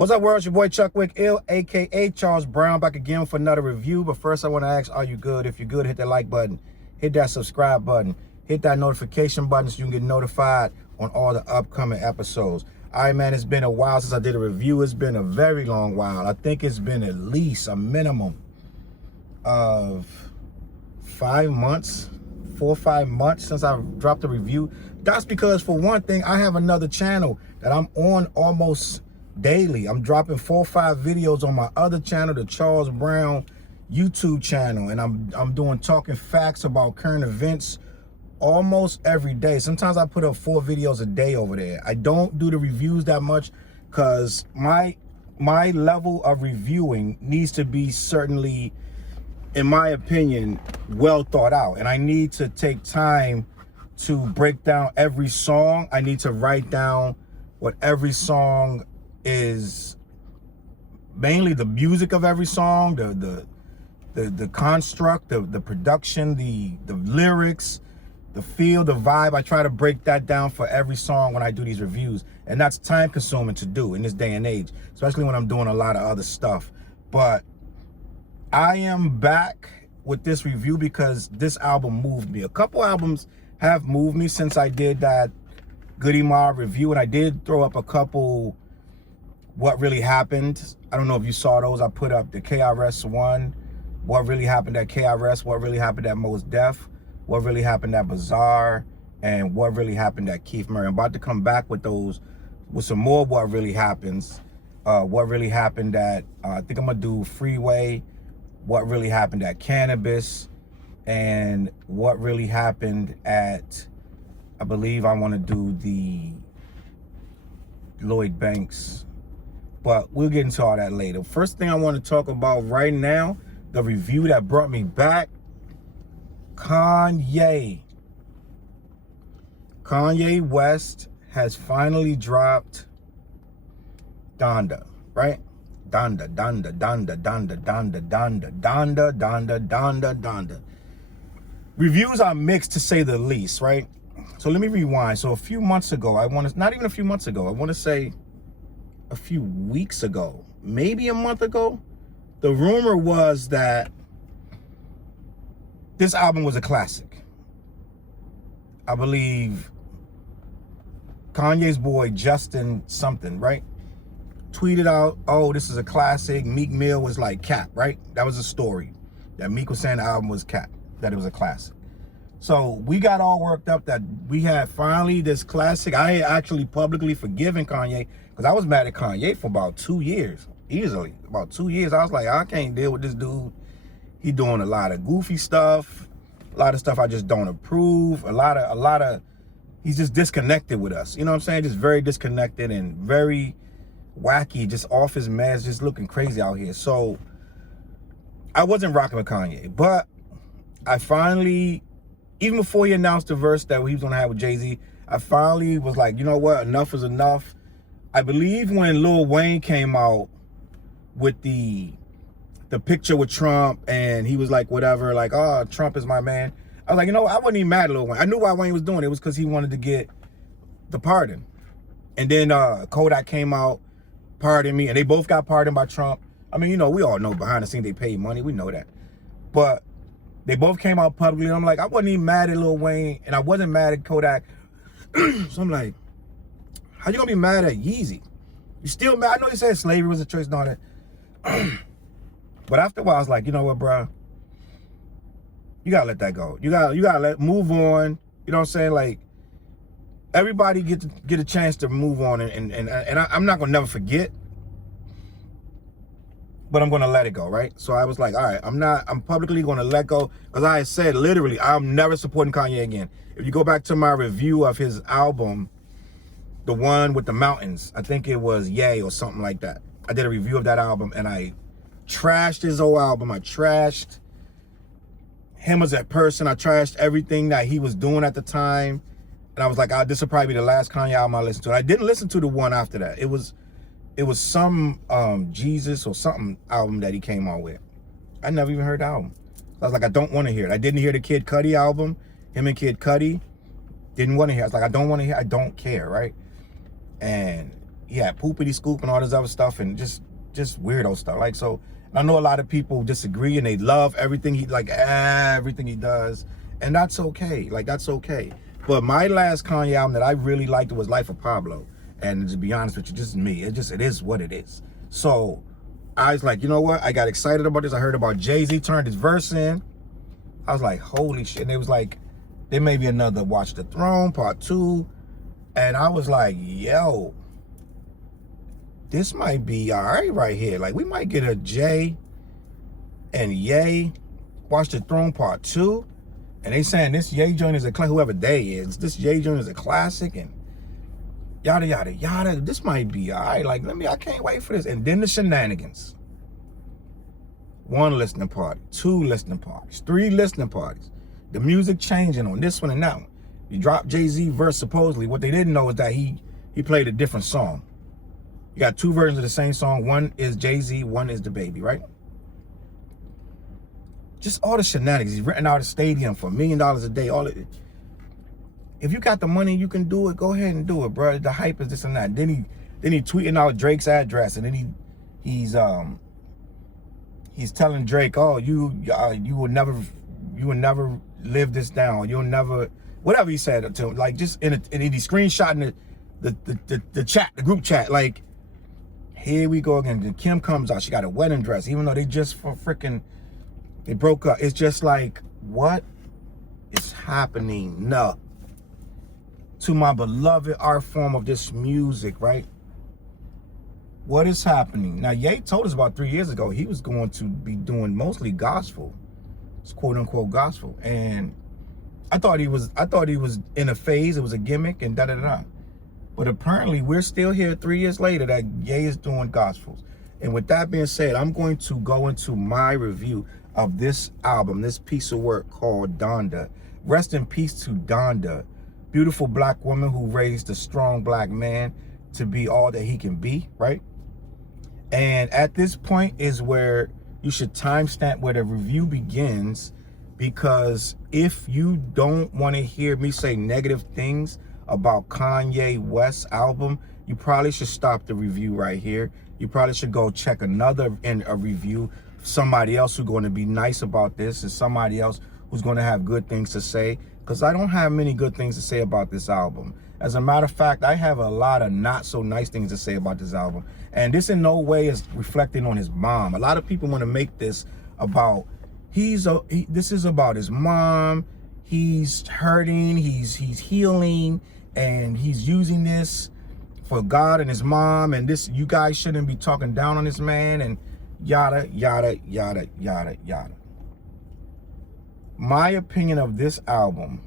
What's up, world? It's your boy Chuck Wick Ill, aka Charles Brown, back again for another review. But first I want to ask, are you good? If you're good, hit that like button, hit that subscribe button, hit that notification button so you can get notified on all the upcoming episodes. All right, man, it's been a while since I did a review. It's been a very long while. I think it's been at least a minimum of 5 months, 4 or 5 months since I dropped a review. That's because, for one thing, I have another channel that I'm on almost daily. I'm dropping 4 or 5 videos on my other channel, the Charles Brown YouTube channel, and I'm doing talking facts about current events almost every day. Sometimes I put up 4 videos a day over there. I don't do the reviews that much because my level of reviewing needs to be certainly, in my opinion, well thought out, and I need to take time to break down every song. I need to write down what every song is, mainly the music of every song, the construct, the production, the lyrics, the feel, the vibe. I try to break that down for every song when I do these reviews, and that's time consuming to do in this day and age, especially when I'm doing a lot of other stuff. But I am back with this review because this album moved me. A couple albums have moved me since I did that Goody Mob review, and I did throw up a couple what really happened. I don't know if you saw those. I put up the KRS one, what really happened at KRS, what really happened at Mos Def, what really happened at Bazaar, and what really happened at Keith Murray. I'm about to come back with those, with some more what really happens. What really happened at, I think I'm gonna do Freeway, what really happened at Cannabis, and what really happened at, I believe I want to do the Lloyd Banks, but we'll get into all that later. First thing I want to talk about right now, the review that brought me back, Kanye West has finally dropped Donda, right? Donda. Reviews are mixed, to say the least, right? So let me rewind. So a few months ago, not even a few months ago, I want to say a few weeks ago, maybe a month ago, the rumor was that this album was a classic. I believe Kanye's boy, Justin something, right, tweeted out, oh, this is a classic. Meek Mill was like, cap, right? That was a story that Meek was saying the album was cap, that it was a classic. So we got all worked up that we had finally this classic. I had actually publicly forgiven Kanye because I was mad at Kanye for about 2 years, easily. About 2 years. I was like, I can't deal with this dude. He doing a lot of goofy stuff, a lot of stuff I just don't approve. A lot of, he's just disconnected with us. You know what I'm saying? Just very disconnected and very wacky, just off his meds, just looking crazy out here. So I wasn't rocking with Kanye, but I finally, even before he announced the verse that he was gonna have with Jay-Z, I finally was like, you know what, enough is enough. I believe when Lil Wayne came out with the picture with Trump, and he was like, whatever, like, oh, Trump is my man. I was like, you know, I wasn't even mad at Lil Wayne. I knew why Wayne was doing it. It was because he wanted to get the pardon. And then Kodak came out, pardoned me, and they both got pardoned by Trump. I mean, you know, we all know behind the scenes they paid money. We know that. But they both came out publicly, and I'm like, I wasn't even mad at Lil Wayne, and I wasn't mad at Kodak. So I'm like, how you gonna be mad at Yeezy? You still mad? I know you said slavery was a choice and all that. But after a while, I was like, you know what, bro? You gotta let that go. You gotta move on. You know what I'm saying? Like, everybody get a chance to move on, and I'm not gonna never forget, but I'm gonna let it go, right? So I was like, all right, I'm publicly gonna let go, because I said literally, I'm never supporting Kanye again. If you go back to my review of his album, the one with the mountains, I think it was Yay or something like that. I did a review of that album, and I trashed his whole album. I trashed him as a person. I trashed everything that he was doing at the time. And I was like, this will probably be the last Kanye album I listen to. I didn't listen to the one after that. It was some Jesus or something album that he came out with. I never even heard the album. I was like, I don't want to hear it. I didn't hear the Kid Cudi album. Him and Kid Cudi. Didn't want to hear. I was like, I don't want to hear. I don't care, right? And he had poopity scoop and all this other stuff, and just weirdo stuff. Like, so I know a lot of people disagree and they love everything he everything he does, and that's okay. Like, that's okay. But my last Kanye album that I really liked was Life of Pablo. And to be honest with you, this is me. It is what it is. So I was like, you know what? I got excited about this. I heard about Jay-Z turned his verse in. I was like, holy shit. And it was like, there may be another Watch the Throne Part 2. And I was like, yo, this might be all right here. Like, we might get a Jay and Ye Watch the Throne Part 2. And they saying this Ye joint is a classic, whoever they is, this Ye joint is a classic, and yada, yada, yada. This might be all right. Like, I can't wait for this. And then the shenanigans. 1 listening party, 2 listening parties, 3 listening parties. The music changing on this one and that one. You drop Jay-Z verse, supposedly. What they didn't know is that he played a different song. You got 2 versions of the same song. One is Jay-Z, one is the baby, right? Just all the shenanigans. He's renting out a stadium for $1 million a day. All it. If you got the money, you can do it. Go ahead and do it, bro. The hype is this and that. Then he tweeting out Drake's address, and then he's telling Drake, oh, you will never live this down. You'll never, whatever he said to him. Like, just and he's screenshotting the chat, the group chat. Like, here we go again. Then Kim comes out. She got a wedding dress, even though they just they broke up. It's just like, what is happening? No. To my beloved art form of this music, right? What is happening? Now, Ye told us about 3 years ago he was going to be doing mostly gospel. It's quote unquote gospel. And I thought he was in a phase, it was a gimmick and da-da-da. But apparently we're still here 3 years later that Ye is doing gospels. And with that being said, I'm going to go into my review of this album, this piece of work called Donda. Rest in peace to Donda. Beautiful black woman who raised a strong black man to be all that he can be, right? And at this point is where you should timestamp where the review begins, because if you don't want to hear me say negative things about Kanye West's album, you probably should stop the review right here. You probably should go check another review, somebody else who's going to be nice about this, and somebody else who's going to have good things to say, because I don't have many good things to say about this album. As a matter of fact, I have a lot of not so nice things to say about this album. And this in no way is reflecting on his mom. A lot of people want to make this about, this is about his mom. He's hurting, he's healing, and he's using this for God and his mom. And this, you guys shouldn't be talking down on this man, and yada, yada, yada, yada, yada. My opinion of this album,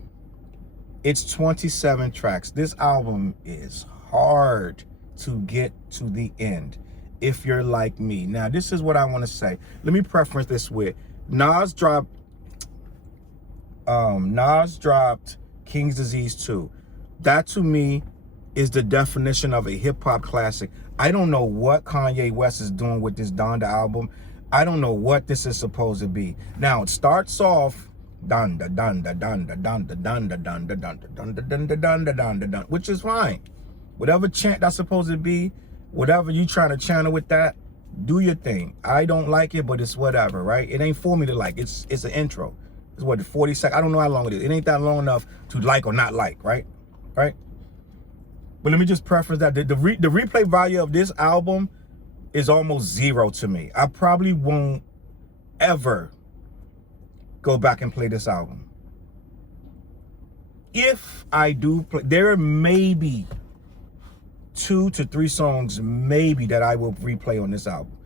it's 27 tracks. This album is hard to get to the end if you're like me. Now, this is what I want to say. Let me preference this with Nas dropped King's Disease 2. That to me is the definition of a hip-hop classic. I don't know what Kanye West is doing with this Donda album. I don't know what this is supposed to be. Now, it starts off Donda, Donda, Donda, Donda, Donda, Donda, Donda, Donda, Donda, Donda, Donda, Donda, which is fine. Whatever chant that's supposed to be, whatever you trying to channel with that, do your thing. I don't like it, but it's whatever, right? It ain't for me to like. It's an intro. It's what, 40 seconds? I don't know how long it is. It ain't that long enough to like or not like, right? Right? But let me just preface that the replay value of this album is almost 0 to me. I probably won't ever go back and play this album. If I do play, there may be 2 to 3 songs maybe that I will replay on this album.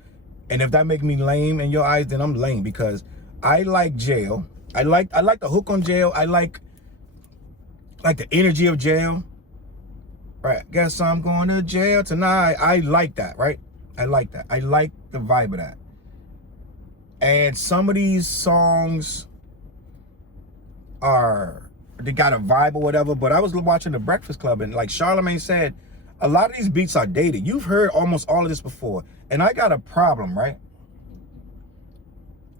And if that make me lame in your eyes, then I'm lame, because I like Jail. I like the hook on Jail. I like the energy of Jail. Right, guess I'm going to jail tonight. I like that, right? I like that. I like the vibe of that. And some of these songs they got a vibe or whatever, but I was watching The Breakfast Club, and like Charlamagne said, a lot of these beats are dated. You've heard almost all of this before. And I got a problem, right?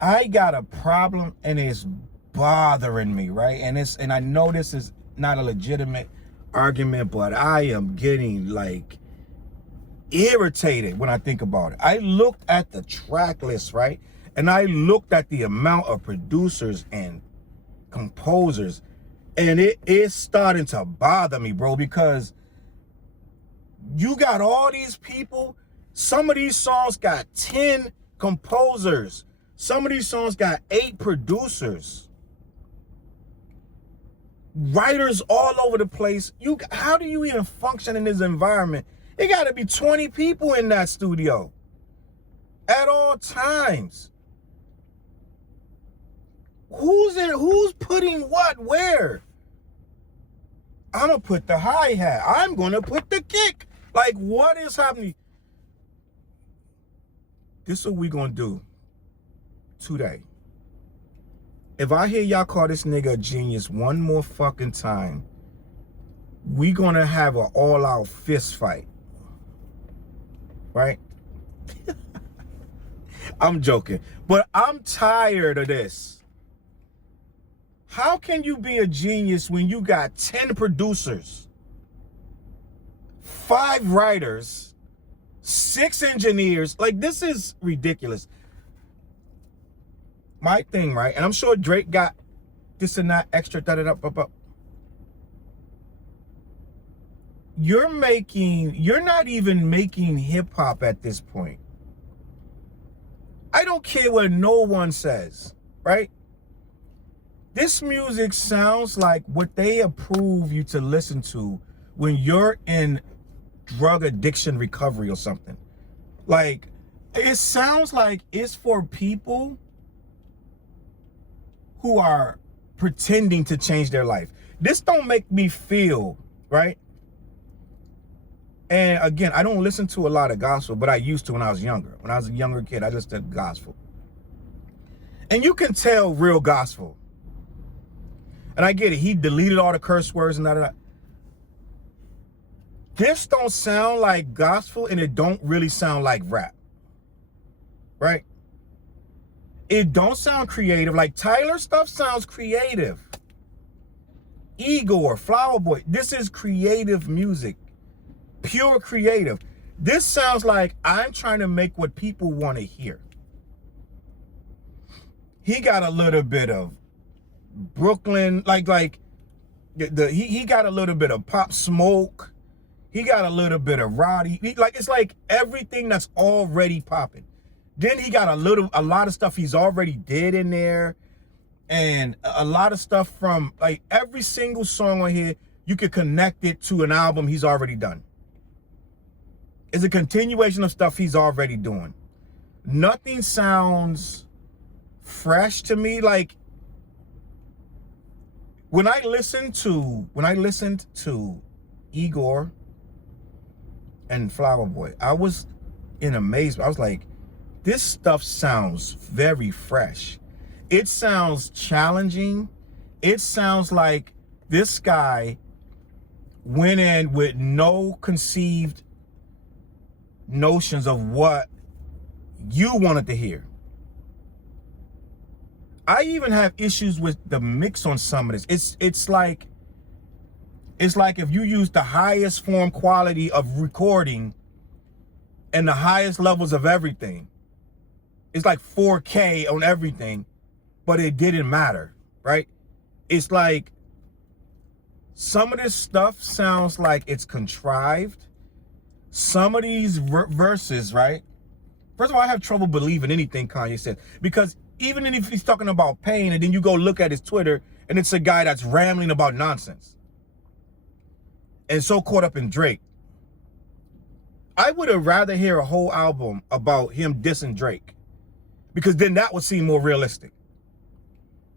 I got a problem, and it's bothering me, right? And I know this is not a legitimate argument, but I am getting like irritated when I think about it. I looked at the track list, right? And I looked at the amount of producers and composers, and it is starting to bother me, bro, because you got all these people. Some of these songs got 10 composers. Some of these songs got 8 producers. Writers all over the place. How do you even function in this environment? It got to be 20 people in that studio at all times. Who's putting what where? I'm gonna put the hi-hat. I'm gonna put the kick. Like, what is happening? This is what we gonna do today. If I hear y'all call this nigga a genius one more fucking time, we gonna have an all-out fist fight. Right? I'm joking. But I'm tired of this. How can you be a genius when you got 10 producers, 5 writers, 6 engineers? Like, this is ridiculous. My thing, right? And I'm sure Drake got this and that extra, You're not even making hip hop at this point. I don't care what no one says, right? This music sounds like what they approve you to listen to when you're in drug addiction recovery or something. Like, it sounds like it's for people who are pretending to change their life. This don't make me feel, right? And again, I don't listen to a lot of gospel, but I used to when I was younger. When I was a younger kid, I listened to gospel. And you can tell real gospel. And I get it. He deleted all the curse words and that. This don't sound like gospel, and it don't really sound like rap. Right? It don't sound creative. Like Tyler stuff sounds creative. Igor, Flower Boy. This is creative music. Pure creative. This sounds like I'm trying to make what people want to hear. He got a little bit of Brooklyn, he got a little bit of Pop Smoke. He got a little bit of Roddy. It's like everything that's already popping. Then he got a lot of stuff he's already did in there, and a lot of stuff from like every single song on here. You could connect it to an album he's already done. It's a continuation of stuff he's already doing. Nothing sounds fresh to me. Like, when I listened to Igor and Flower Boy, I was in amazement. I was like, this stuff sounds very fresh. It sounds challenging. It sounds like this guy went in with no conceived notions of what you wanted to hear. I even have issues with the mix on some of this. It's like if you use the highest form quality of recording and the highest levels of everything. It's like 4K on everything, but it didn't matter, right? It's like some of this stuff sounds like it's contrived. Some of these verses, right? First of all, I have trouble believing anything Kanye said, because even if he's talking about pain and then you go look at his Twitter and it's a guy that's rambling about nonsense and so caught up in Drake. I would have rather hear a whole album about him dissing Drake, because then that would seem more realistic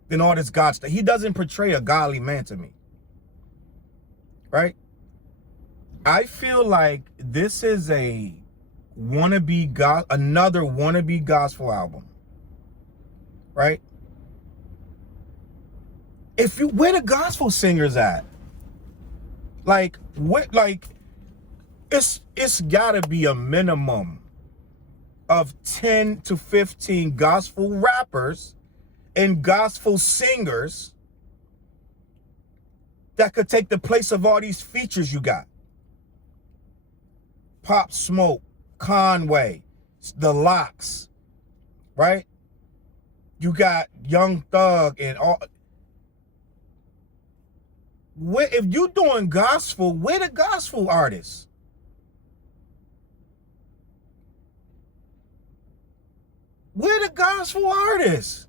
than all this God stuff. He doesn't portray a godly man to me, right? I feel like this is a another wannabe gospel album, right? Where the gospel singers at? Like, what? Like, it's gotta be a minimum of 10 to 15 gospel rappers and gospel singers that could take the place of all these features you got. Pop Smoke, Conway, the Locks, right? You got Young Thug and all. If you doing gospel, where the gospel artists? Where the gospel artists?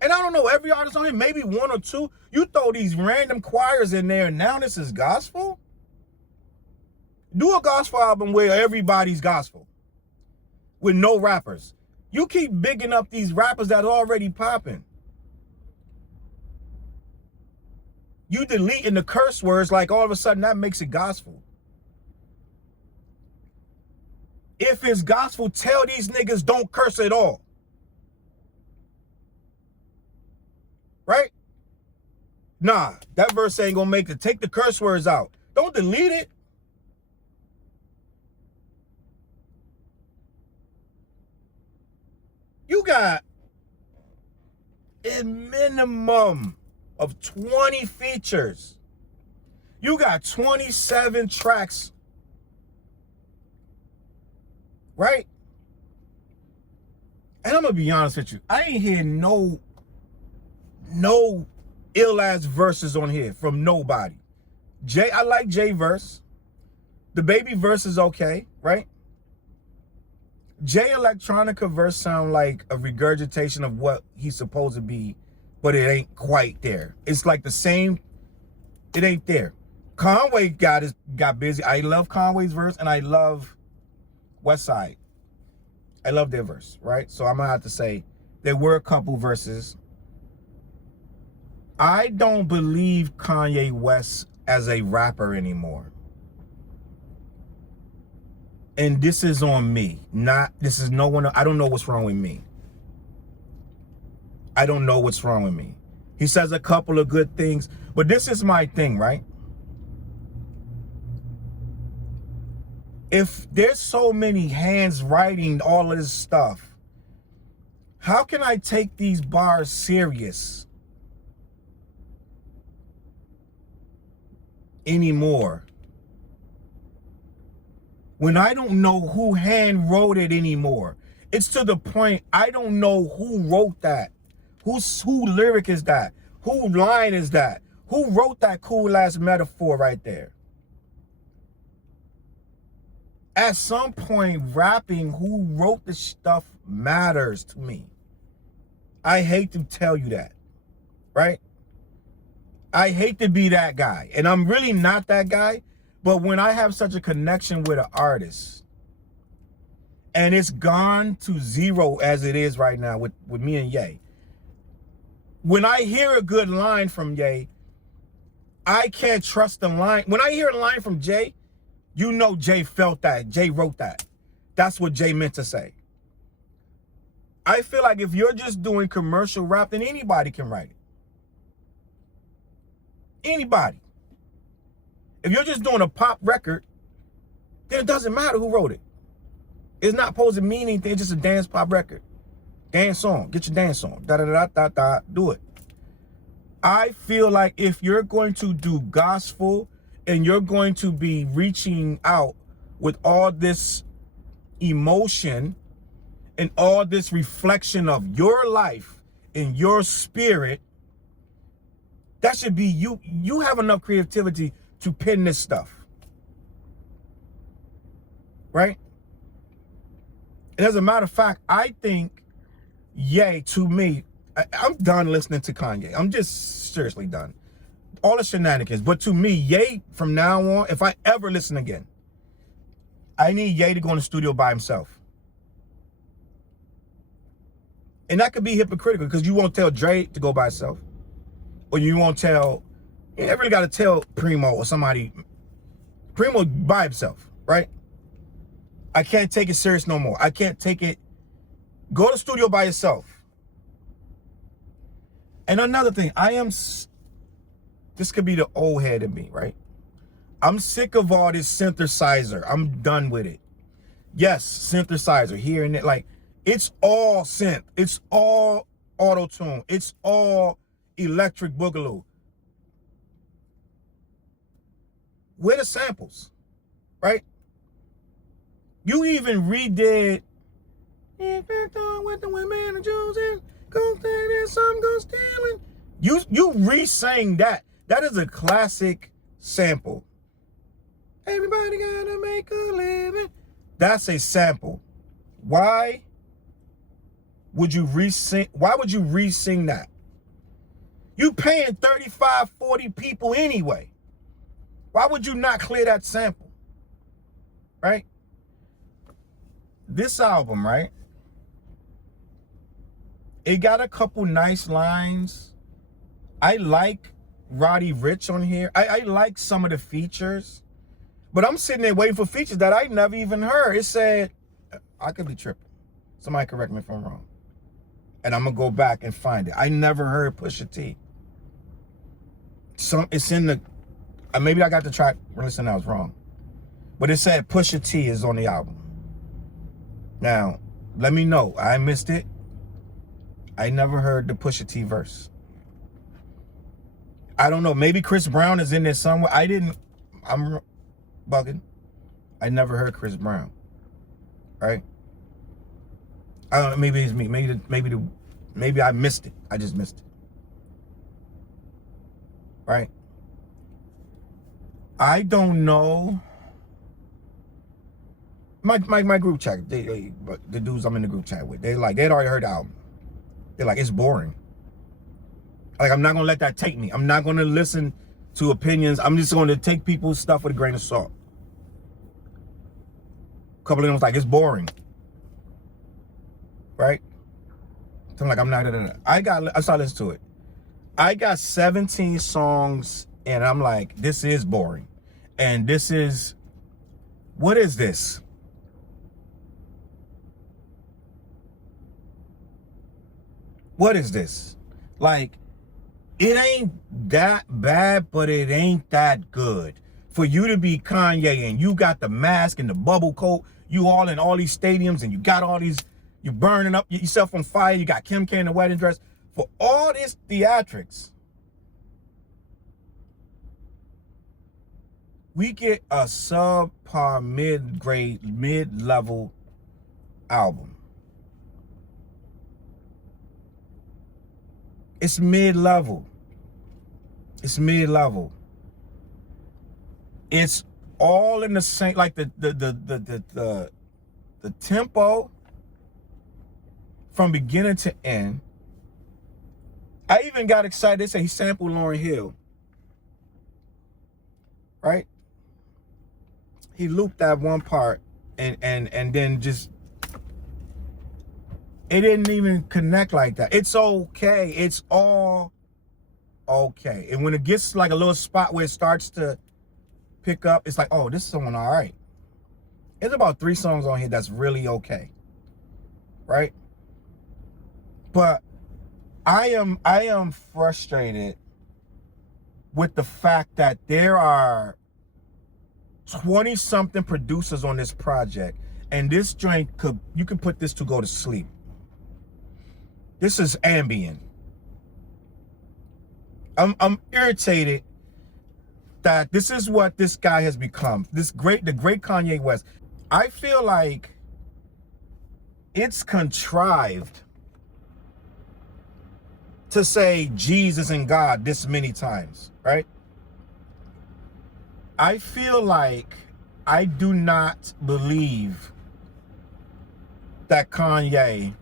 And I don't know, every artist on here, maybe one or two. You throw these random choirs in there and now this is gospel? Do a gospel album where everybody's gospel. With no rappers. You keep bigging up these rappers that are already popping. You deleting the curse words, like all of a sudden that makes it gospel. If it's gospel, tell these niggas don't curse at all. Right? Nah, that verse ain't gonna make it. Take the curse words out. Don't delete it. You got a minimum of 20 features. You got 27 tracks. Right? And I'm gonna be honest with you. I ain't hear no ill-ass verses on here from nobody. I like Jay verse. The Baby verse is okay, right? Jay Electronica verse sound like a regurgitation of what he's supposed to be, but it ain't quite there. It's like the same, it ain't there. Conway got busy. I love Conway's verse and I love Westside. I love their verse, right? So I'm gonna have to say there were a couple verses. I don't believe Kanye West as a rapper anymore. And this is on me. This is no one. I don't know what's wrong with me. I don't know what's wrong with me. He says a couple of good things, but this is my thing, right? If there's so many hands writing all of this stuff, how can I take these bars serious anymore when I don't know who hand wrote it anymore? It's to the point I don't know who wrote that. Who lyric is that? Who line is that? Who wrote that cool ass metaphor right there? At some point, rapping, who wrote the stuff matters to me. I hate to tell you that, right? I hate to be that guy, and I'm really not that guy, but when I have such a connection with an artist, and it's gone to zero as it is right now with me and Ye. When I hear a good line from Ye, I can't trust the line. When I hear a line from Jay, you know Jay felt that. Jay wrote that. That's what Jay meant to say. I feel like if you're just doing commercial rap, then anybody can write it. Anybody. If you're just doing a pop record, then it doesn't matter who wrote it. It's not supposed to mean anything. It's just a dance pop record. Dance song. Get your dance song. Da-da-da-da-da-da. Do it. I feel like if you're going to do gospel and you're going to be reaching out with all this emotion and all this reflection of your life and your spirit, that should be you. You have enough creativity to pen this stuff. Right? And as a matter of fact, I think Ye, to me, I'm done listening to Kanye. I'm just seriously done. All the shenanigans. But to me, Ye, from now on, if I ever listen again, I need Ye to go in the studio by himself. And that could be hypocritical because you won't tell Dre to go by himself. Or you won't tell, you never really got to tell Primo or somebody. Primo by himself, right? I can't take it serious no more. I can't take it. Go to the studio by yourself. And another thing, this could be the old head in me, right? I'm sick of all this synthesizer. I'm done with it. Yes, synthesizer here and there. Like, it's all synth. It's all auto-tune. It's all electric boogaloo. Where the samples, right? You even redid with the women and choosing, go there, some go stealing. You re-sang that. That is a classic sample. Everybody gotta make a living. That's a sample. Why would you re-sing? Why would you re-sing that? You paying 35, 40 people anyway. Why would you not clear that sample? Right? This album, right? It got a couple nice lines. I like Roddy Ricch on here. I like some of the features. But I'm sitting there waiting for features that I never even heard. It said, I could be tripping. Somebody correct me if I'm wrong. And I'm going to go back and find it. I never heard Pusha T. It's in the, maybe I got the track, listen, I was wrong. But it said Pusha T is on the album. Now, let me know. I missed it. I never heard the Pusha T verse. I don't know. Maybe Chris Brown is in there somewhere. I'm bugging. I never heard Chris Brown. Right? I don't know. Maybe it's me. Maybe I missed it. I just missed it. Right? I don't know. My group chat, the dudes I'm in the group chat with, they'd already heard the album. They're like, it's boring. Like, I'm not gonna let that take me. I'm not gonna listen to opinions. I'm just gonna take people's stuff with a grain of salt. A couple of them was like, it's boring. Right? So I'm like, I'm not. I started listening to it. I got 17 songs, and I'm like, this is boring. And this is, what is this? What is this? Like, it ain't that bad, but it ain't that good. For you to be Kanye and you got the mask and the bubble coat, you all in all these stadiums and you got all these, you're burning up yourself on fire, you got Kim K in the wedding dress. For all this theatrics, we get a subpar mid-grade, mid-level album. It's mid-level. It's mid-level. It's all in the same, like the tempo from beginning to end. I even got excited. They say he sampled Lauryn Hill. Right? He looped that one part and then just, it didn't even connect like that. It's okay. It's all okay. And when it gets like a little spot where it starts to pick up, it's like, oh, this song all right. There's about 3 songs on here that's really okay. Right? But I am frustrated with the fact that there are 20-something producers on this project, and this joint you can put this to go to sleep. This is ambient. I'm irritated that this is what this guy has become. The great Kanye West. I feel like it's contrived to say Jesus and God this many times, right? I feel like I do not believe that Kanye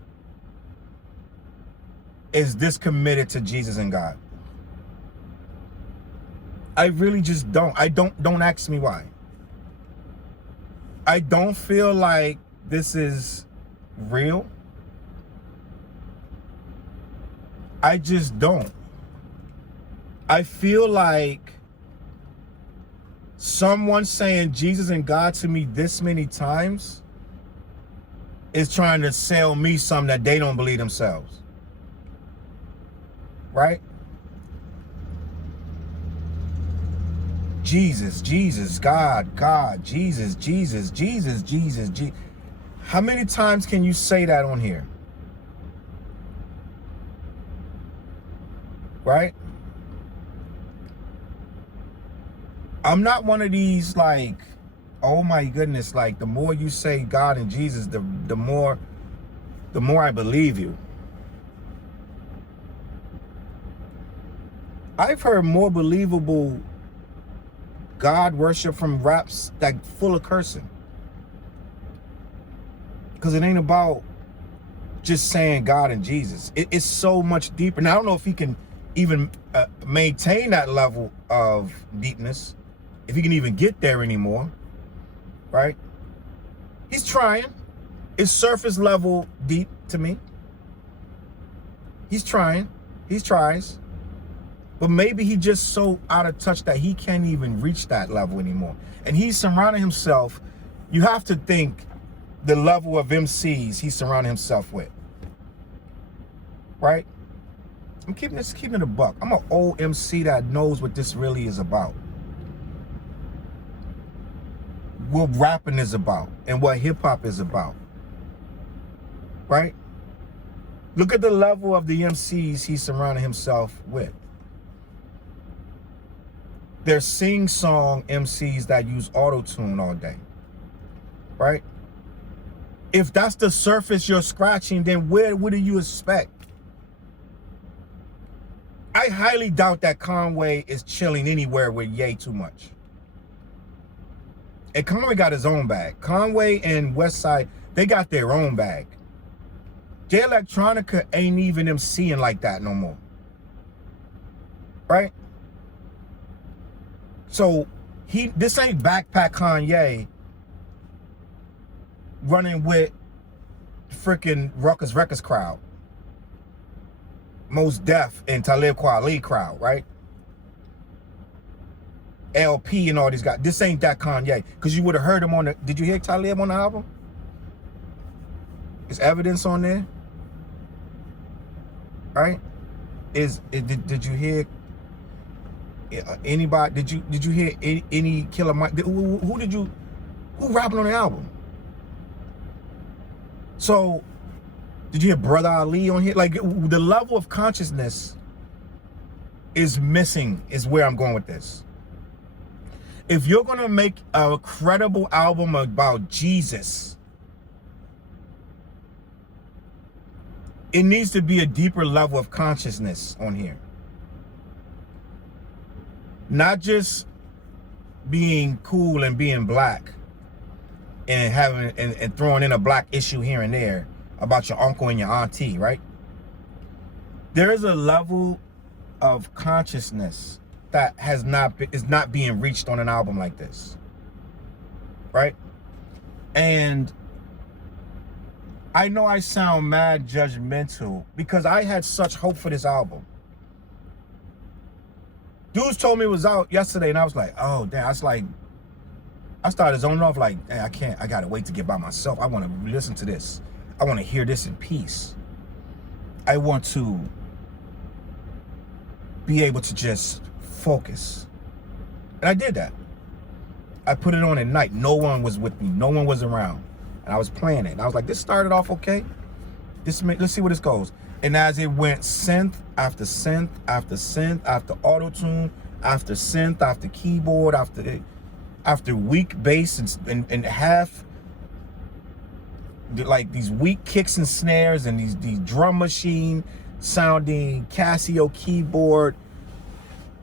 is this committed to Jesus and God. I really just don't. Don't ask me why. I don't feel like this is real. I just don't. I feel like someone saying Jesus and God to me this many times is trying to sell me something that they don't believe themselves. Right? Jesus, Jesus, God, God, Jesus, Jesus, Jesus, Jesus, Jesus. How many times can you say that on here? Right? I'm not one of these like, oh my goodness, like the more you say God and Jesus, the more I believe you. I've heard more believable God worship from raps that full of cursing. Because it ain't about just saying God and Jesus. It's so much deeper. Now, I don't know if he can even maintain that level of deepness, if he can even get there anymore, right? He's trying. It's surface level deep to me. He's trying. He tries. But maybe he just so out of touch that he can't even reach that level anymore. And he's surrounding himself. You have to think the level of MCs he's surrounding himself with. Right? I'm keeping it a buck. I'm an old MC that knows what this really is about. What rapping is about and what hip hop is about. Right? Look at the level of the MCs he's surrounding himself with. They're sing-song MCs that use auto-tune all day. Right? If that's the surface you're scratching, then what do you expect? I highly doubt that Conway is chilling anywhere with Ye too much. And Conway got his own bag. Conway and Westside, they got their own bag. Jay Electronica ain't even MCing like that no more. Right? So this ain't Backpack Kanye running with freaking Ruckus Records crowd. Most Def and Talib Kweli crowd, right? LP and all these guys. This ain't that Kanye. Because you would have heard him on the... Did you hear Talib on the album? Is Evidence on there? Right? Did you hear anybody? Did you hear any Killer Mike? Who rapping on the album? So did you hear Brother Ali on here? Like, the level of consciousness is missing, is where I'm going with this. If you're gonna make a credible album about Jesus, it needs to be a deeper level of consciousness on here. Not just being cool and being black and having and throwing in a black issue here and there about your uncle and your auntie, right? There is a level of consciousness that is not being reached on an album like this, right? And I know I sound mad judgmental because I had such hope for this album. Dudes told me it was out yesterday and I was like, oh damn, I started zoning off like, hey, I gotta wait to get by myself. I wanna listen to this. I wanna hear this in peace. I want to be able to just focus. And I did that. I put it on at night. No one was with me. No one was around. And I was playing it. And I was like, this started off okay. Let's see where this goes. And as it went synth after synth after synth after auto-tune after synth after keyboard after weak bass and half like these weak kicks and snares and these drum machine sounding Casio keyboard,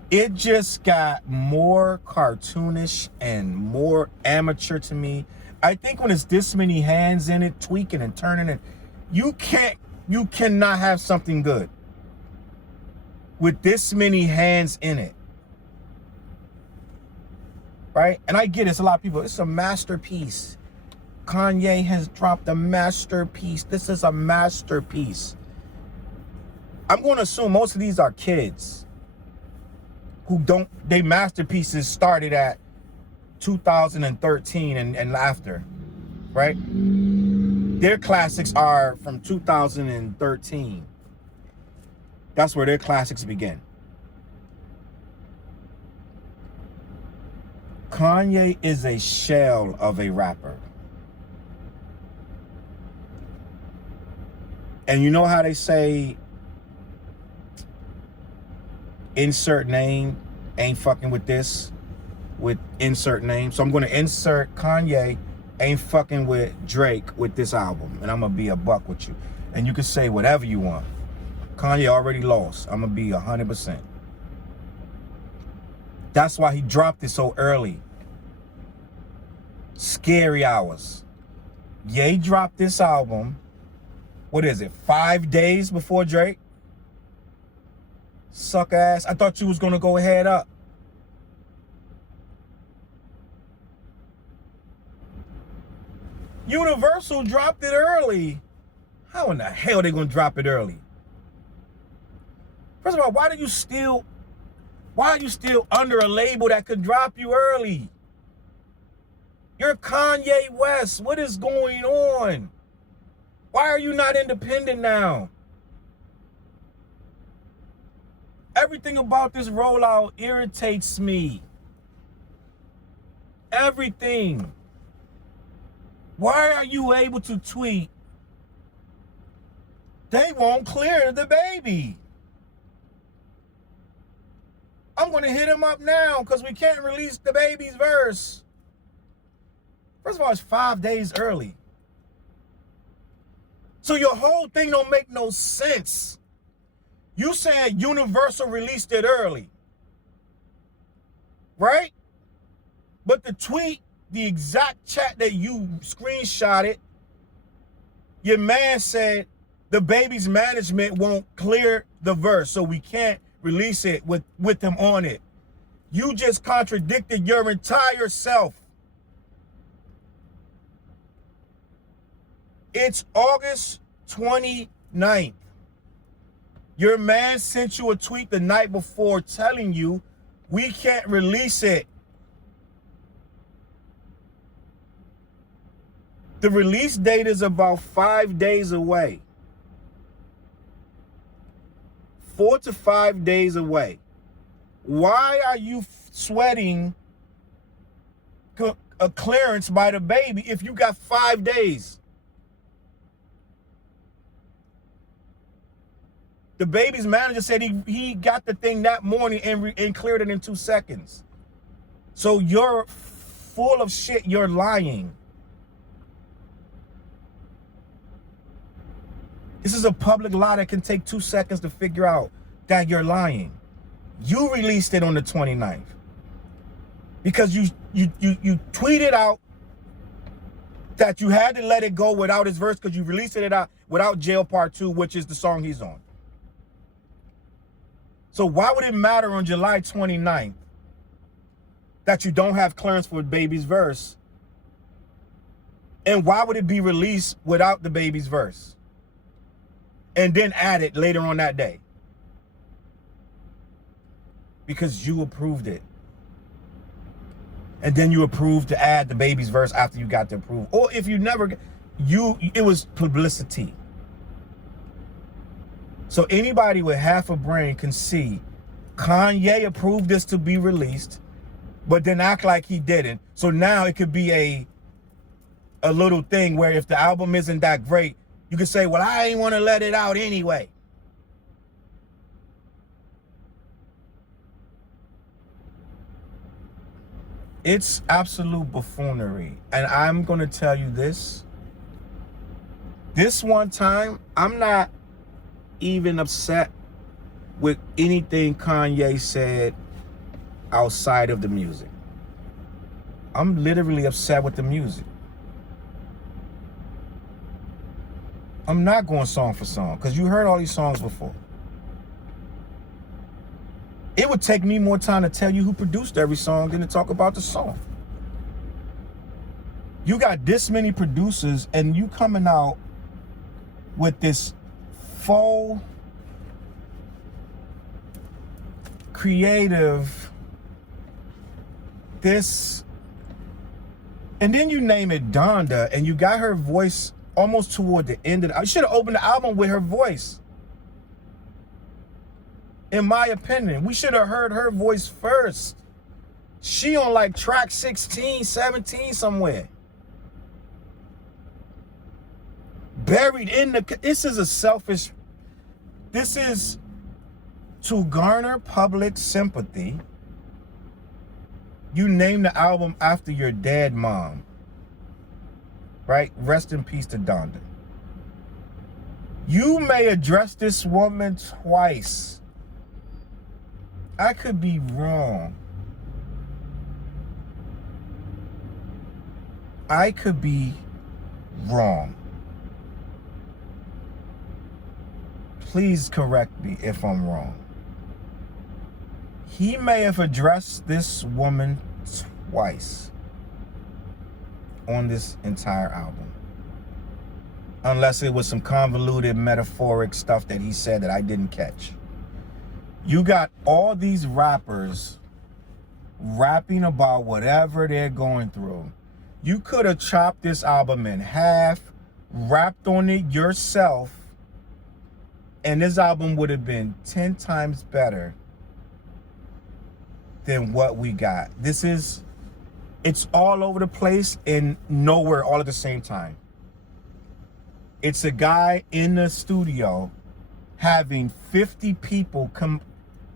it just got more cartoonish and more amateur to me. I think when it's this many hands in it, tweaking and turning it, you cannot have something good with this many hands in it. Right? And I get it, it's a lot of people, it's a masterpiece. Kanye has dropped a masterpiece. This is a masterpiece. I'm going to assume most of these are kids who they masterpieces started at 2013 and after, right? Their classics are from 2013. That's where their classics begin. Kanye is a shell of a rapper. And you know how they say insert name ain't fucking with this? with insert name. So I'm going to insert Kanye ain't fucking with Drake with this album. And I'm going to be a buck with you. And you can say whatever you want. Kanye already lost. I'm going to be 100%. That's why he dropped it so early. Scary hours. Ye dropped this album, what is it, 5 days before Drake? Suck ass. I thought you was going to go head up. Universal dropped it early. How in the hell are they going to drop it early? First of all, why are you still under a label that could drop you early? You're Kanye West. What is going on? Why are you not independent now? Everything about this rollout irritates me. Everything. Why are you able to tweet, they won't clear the baby? I'm going to hit him up now because we can't release the baby's verse. First of all, it's 5 days early. So your whole thing don't make no sense. You said Universal released it early, right? But the tweet, the exact chat that you screenshotted, your man said the baby's management won't clear the verse, so we can't release it with him on it. You just contradicted your entire self. It's August 29th. Your man sent you a tweet the night before telling you we can't release it. The release date is about 5 days away. 4 to 5 days away. Why are you sweating a clearance by the baby if you got 5 days? The baby's manager said he got the thing that morning and cleared it in 2 seconds. So you're full of shit. You're lying. This is a public lie that can take 2 seconds to figure out that you're lying. You released it on the 29th because you tweeted out that you had to let it go without his verse because you released it out without Jail Part 2, which is the song he's on. So why would it matter on July 29th that you don't have clearance for baby's verse? And why would it be released without the baby's verse? And then add it later on that day? Because you approved it. And then you approved to add the baby's verse after you got the approval. Or if you never, it was publicity. So anybody with half a brain can see Kanye approved this to be released, but then act like he didn't. So now it could be a little thing where if the album isn't that great, you could say, well, I ain't want to let it out anyway. It's absolute buffoonery. And I'm going to tell you this. This one time, I'm not even upset with anything Kanye said outside of the music. I'm literally upset with the music. I'm not going song for song because you heard all these songs before. It would take me more time to tell you who produced every song than to talk about the song. You got this many producers and you coming out with this faux creative this, and then you name it Donda and you got her voice almost toward the end of the, I should have opened the album with her voice. In my opinion, we should have heard her voice first. She on like track 16, 17 somewhere. Buried in the, this is to garner public sympathy. You named the album after your dead mom, right? Rest in peace to Donda. You may address this woman twice. I could be wrong. I could be wrong. Please correct me if I'm wrong. He may have addressed this woman twice on this entire album. Unless it was some convoluted metaphoric stuff that he said that I didn't catch. You got all these rappers rapping about whatever they're going through. You could have chopped this album in half, rapped on it yourself, and this album would have been 10 times better than what we got. It's all over the place and nowhere all at the same time. It's a guy in the studio having 50 people come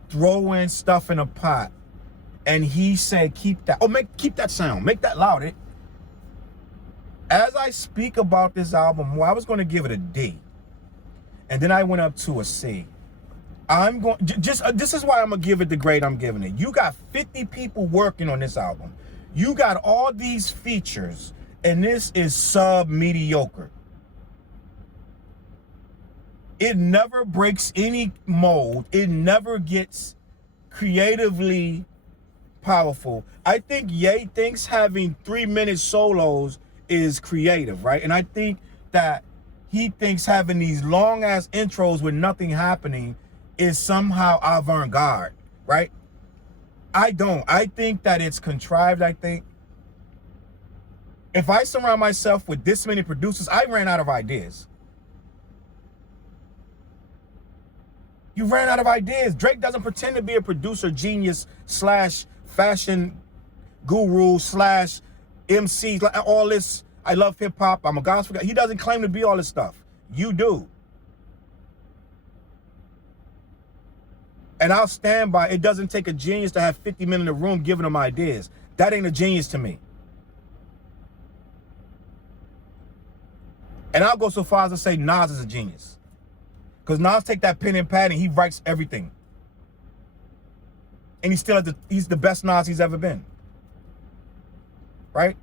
throw in stuff in a pot, and he said, keep that sound, make that loud. As I speak about this album, well, I was going to give it a D, and then I went up to a C. This is why I'm gonna give it the grade I'm giving it. You got 50 people working on this album. You got all these features, and this is sub-mediocre. It never breaks any mold. It never gets creatively powerful. I think Ye thinks having 3-minute solos is creative, right? And I think that he thinks having these long-ass intros with nothing happening is somehow avant-garde, right? I don't. I think that it's contrived. I think if I surround myself with this many producers, I ran out of ideas. You ran out of ideas. Drake doesn't pretend to be a producer genius / fashion guru / MC, all this. I love hip hop. I'm a gospel guy. He doesn't claim to be all this stuff. You do. And I'll stand by, it doesn't take a genius to have 50 men in the room giving them ideas. That ain't a genius to me. And I'll go so far as to say Nas is a genius. Because Nas take that pen and pad and he writes everything. And he's the best Nas he's ever been. Right?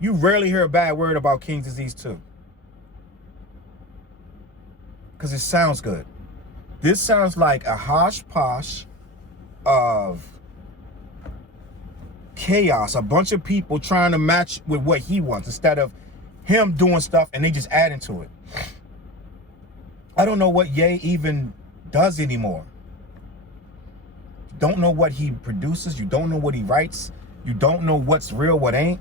You rarely hear a bad word about King's Disease 2. Because it sounds good. This sounds like a hodgepodge of chaos. A bunch of people trying to match with what he wants instead of him doing stuff and they just adding to it. I don't know what Ye even does anymore. You don't know what he produces. You don't know what he writes. You don't know what's real, what ain't.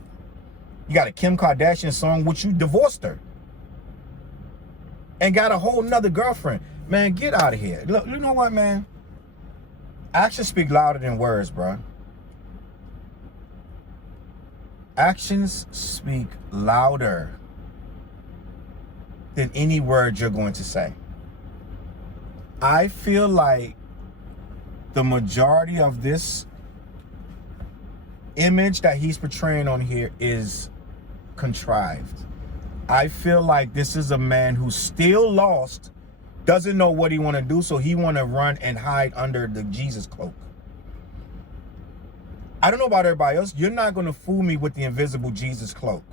You got a Kim Kardashian song, which you divorced her. And got a whole nother girlfriend. Man, get out of here. Look, you know what, man? Actions speak louder than words, bro. Actions speak louder than any word you're going to say. I feel like the majority of this image that he's portraying on here is contrived. I feel like this is a man who's still lost, doesn't know what he want to do, so he want to run and hide under the Jesus cloak. I don't know about everybody else. You're not going to fool me with the invisible Jesus cloak.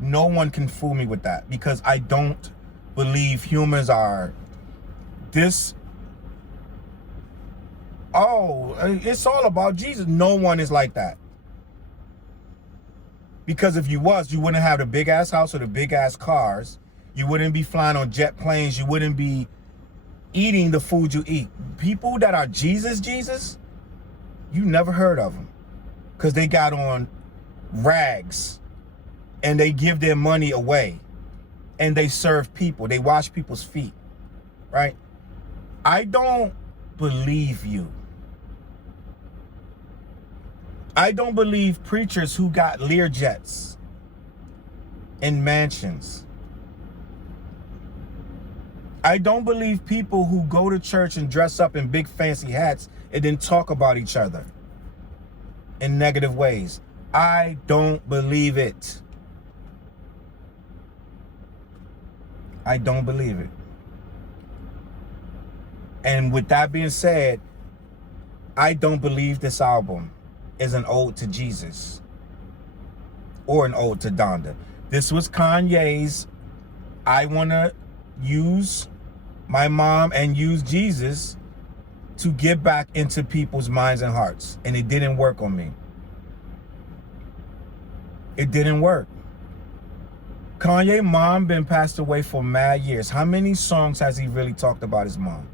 No one can fool me with that because I don't believe humans are this. Oh, it's all about Jesus. No one is like that. Because if you was, you wouldn't have the big ass house or the big ass cars. You wouldn't be flying on jet planes. You wouldn't be eating the food you eat. People that are Jesus, you never heard of them. Because they got on rags and they give their money away and they serve people. They wash people's feet, right? I don't believe you. I don't believe preachers who got Learjets and mansions. I don't believe people who go to church and dress up in big fancy hats and then talk about each other. in negative ways. I don't believe it. I don't believe it. And with that being said, I don't believe this album is an ode to Jesus or an ode to Donda. This was Kanye's, I want to use my mom and use Jesus to get back into people's minds and hearts. And it didn't work on me. It didn't work. Kanye's mom been passed away for mad years. How many songs has he really talked about his mom?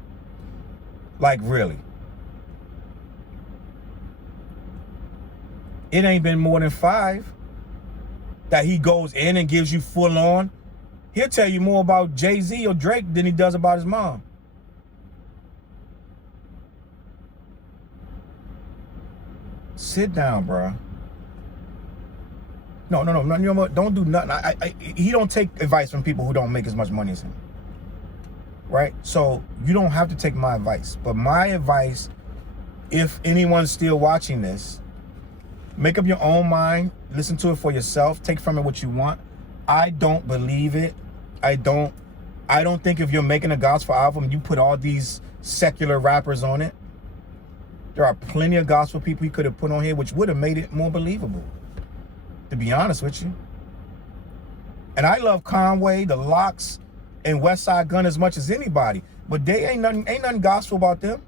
Like, really? It ain't been more than 5 that he goes in and gives you full on. He'll tell you more about Jay-Z or Drake than he does about his mom. Sit down, bro. No. You know what? Don't do nothing. He don't take advice from people who don't make as much money as him. Right? So you don't have to take my advice. But my advice, if anyone's still watching this, make up your own mind. Listen to it for yourself. Take from it what you want. I don't believe it. I don't think if you're making a gospel album, you put all these secular rappers on it. There are plenty of gospel people you could have put on here, which would have made it more believable, to be honest with you. And I love Conway, the Locks, and West Side Gun as much as anybody, but they ain't nothing gospel about them.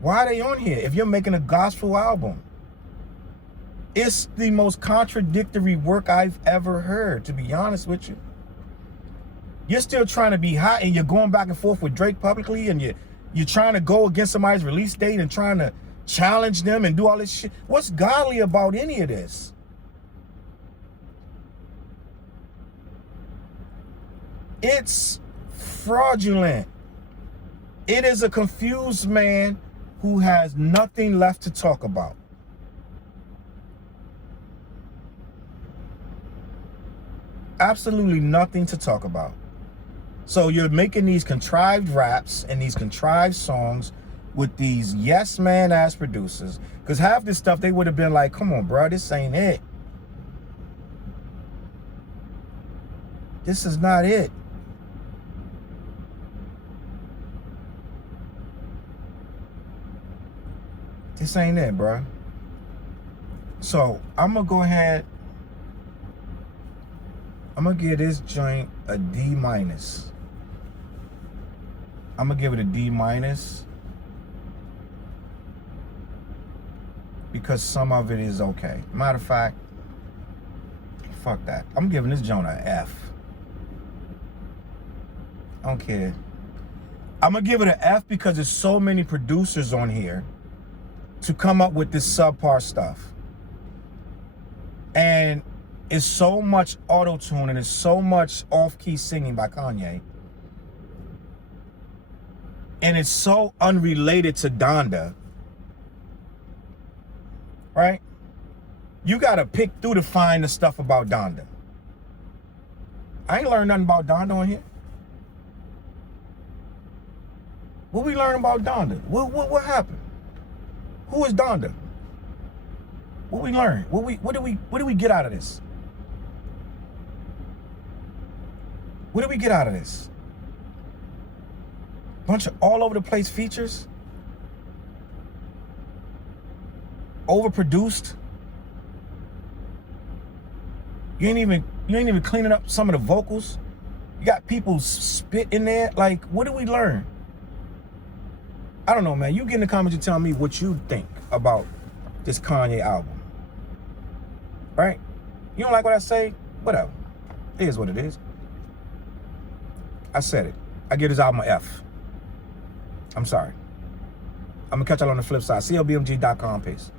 Why are they on here if you're making a gospel album? It's the most contradictory work I've ever heard, to be honest with you. You're still trying to be hot and you're going back and forth with Drake publicly, and you're trying to go against somebody's release date and trying to challenge them and do all this shit. What's godly about any of this? It's fraudulent. It is a confused man who has nothing left to talk about. Absolutely nothing to talk about. So you're making these contrived raps and these contrived songs with these yes man ass producers, because half this stuff they would have been like, come on bro, this ain't it. This is not it. This ain't it, bro. So I'm gonna go ahead, I'm gonna give this joint a D-. I'm gonna give it a D- because some of it is okay. Matter of fact, fuck that. I'm giving this joint a F. I don't care. I'm gonna give it an F because there's so many producers on here to come up with this subpar stuff. And it's so much auto-tune and it's so much off-key singing by Kanye. And it's so unrelated to Donda. Right? You gotta pick through to find the stuff about Donda. I ain't learned nothing about Donda on here. What we learn about Donda? What happened? Who is Donda? What we learn? What do we get out of this? What do we get out of this? Bunch of all over the place features? Overproduced? You ain't even cleaning up some of the vocals? You got people spit in there? Like, what do we learn? I don't know, man. You get in the comments and tell me what you think about this Kanye album. Right? You don't like what I say? Whatever. It is what it is. I said it. I give this album an F. I'm sorry. I'm going to catch y'all on the flip side. CLBMG.com. Peace.